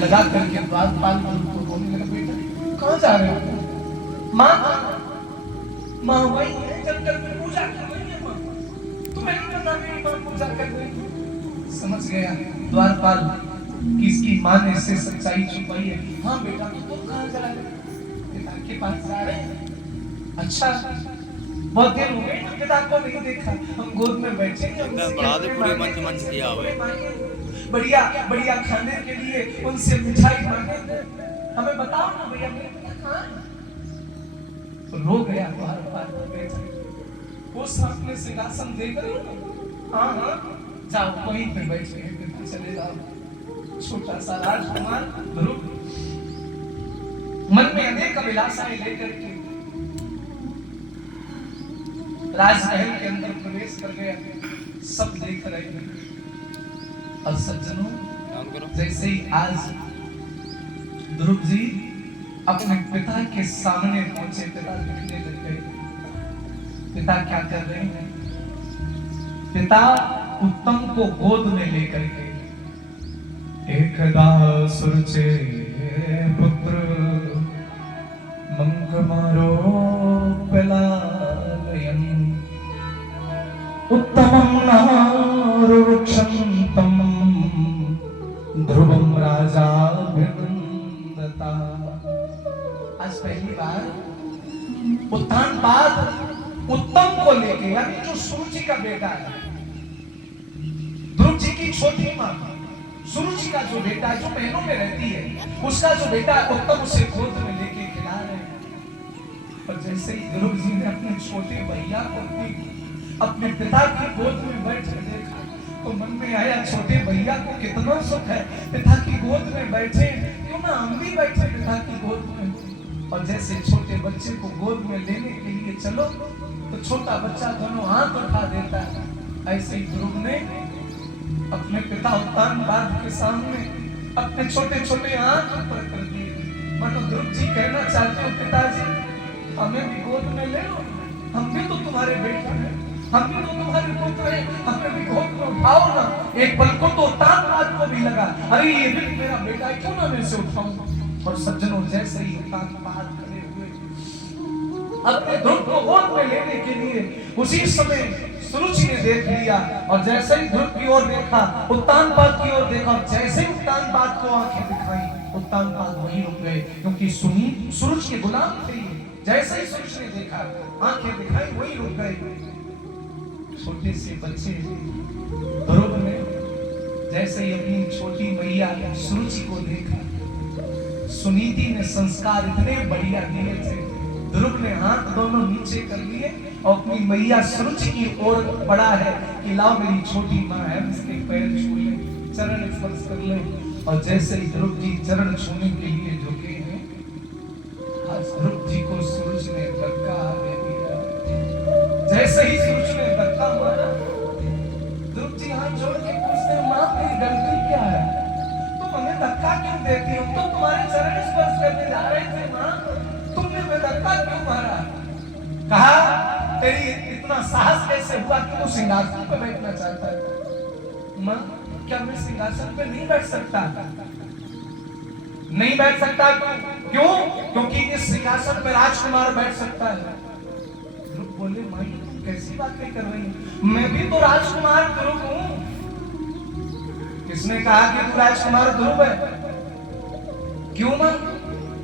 लगा करके द्वारपाल को बोलने लगा, बेटा कहाँ जा रहे हो? माँ माँ वही है, जब तक पूजा कर रही है माँ, तुम्हें नहीं पता मेरी माँ पूजा कर रही है। समझ गया द्वारपाल कि इसकी माँ ने इससे सच्चाई छुपाई है। हाँ बेटा, तो तुम कहाँ जा रहे हो? पिता के पास जा रहे हैं। अच्छा, बहुत दिन हो गए पिता को नहीं देखा, हम गोद में बैठे हैं, बढ़ा दे पूरी मंच मंच किया हुआ बढ़िया बढ़िया खाने के लिए उनसे मिठाई मांगे, हमें बताओ ना भैया मेरे पिता कहाँ है? तो रो गया द्वारपाल, वो सामने सिंहासन देख रहे हो? हाँ हाँ, जाओ वहीं पे बैठ के चले जाओ। छोटा सा राजकुमार ध्रुव मन में अनेक अभिलाषाएं लेकर के राजमहल के अंदर प्रवेश कर गया। सब देख रहे हैं। और सज्जनों, जैसे ही आज ध्रुव जी अपने पिता के सामने पहुंचे, पिता लिखने लग गए। पिता क्या कर रहे हैं? पिता उत्तम को गोद में लेकर के, एकदा सुरचे पुत्र मंग मारो पलायन, उत्तमं नारुक्षंतम ध्रुवम राजा विवृंदता। आज पहली बार उत्तानपाद उत्तम को लेके, यानी जो सुरुचि का बेटा है, ध्रुव जी की छोटी माँ सुरुचि का जो बेटा जो बहनों में रहती है, उसका जो बेटा उत्तम उसे गोद में लेके खिला रहे हैं। पर जैसे ही ध्रुव जी ने अपने छोटे भैया को अपने पिता की गोद में बैठ देखा, तो मन में आया छोटे भैया को कितना सुख है, पिता की गोद में बैठे, क्यों ना हम भी बैठे पिता की गोद में। और जैसे छोटे बच्चे को गोद में लेने के लिए चलो तो छोटा बच्चा दोनों हाथ उठा देता है, ऐसे ही ध्रुव ने अपने पिता उत्तानपाद के सामने अपने छोटे छोटे हाथ ऊपर कर दिए। मानो ध्रुव जी कहना चाहते हो, पिताजी हमें भी गोद में ले लो, हम भी तो तुम्हारे बेटे हैं, हम भी तो तुम्हारे पुत्र हैं, हमें भी गोद में उठाओ ना। एक पल को तो उत्तानपाद को भी लगा, अरे ये भी मेरा बेटा है, क्यों ना मैं इसे उठाऊं। और सज्जनों, जैसे ही उत्तानपाद खड़े हुए अपने ध्रुव को गोद में लेने के लिए, उसी समय सुरुचि ने देख लिया, और जैसे ही ध्रुव की ओर देखा, उत्तानपाद की ओर देखा, जैसे ही उत्तानपाद को आंखें दिखाई, उत्तानपाद वहीं रुक गए, क्योंकि सुरुचि के गुलाम थे। जैसे ही सुरुचि ने देखा, आंखें दिखाई, वहीं रुक गए। छोटे से बच्चे ध्रुव ने जैसे ही अपनी छोटी मैया सुरुचि को देखा, सुनीति ने संस्कार इतने बढ़िया दिए थे, ध्रुव ने हाथ दोनों नीचे कर लिए और अपनी मैया सुरुचि की ओर बढ़ा है कि लाओ मेरी छोटी माँ है, इसके पैर छू ले, चरण स्पर्श कर ले। और जैसे ही ध्रुव जी चरण छूने के लिए झुके हैं, आज ध्रुव जी को सुरुचि ने धक्का दे दिया। जैसे ही सुरुचि ने धक्का मारा, ध्रुव जी हाथ जोड़ के पूछते हैं, माँ तेरी गलती क्या है, तुम हमें धक्का क्यों देती हो? तो तुम्हारे चरण स्पर्श करने जा रहे थे माँ, तुमने हमें धक्का क्यों मारा? कहा, तेरी इतना साहस कैसे हुआ कि तू सिंहासन पर बैठना चाहता है? माँ क्या मैं सिंहासन पर नहीं बैठ सकता? नहीं बैठ सकता क्यों? क्योंकि इस सिंहासन पर राजकुमार बैठ सकता है। ध्रुव बोले, माँ कैसी बातें कर रही है, मैं भी तो राजकुमार ध्रुव हूं। किसने कहा कि तू राजकुमार ध्रुव है? क्यों माँ?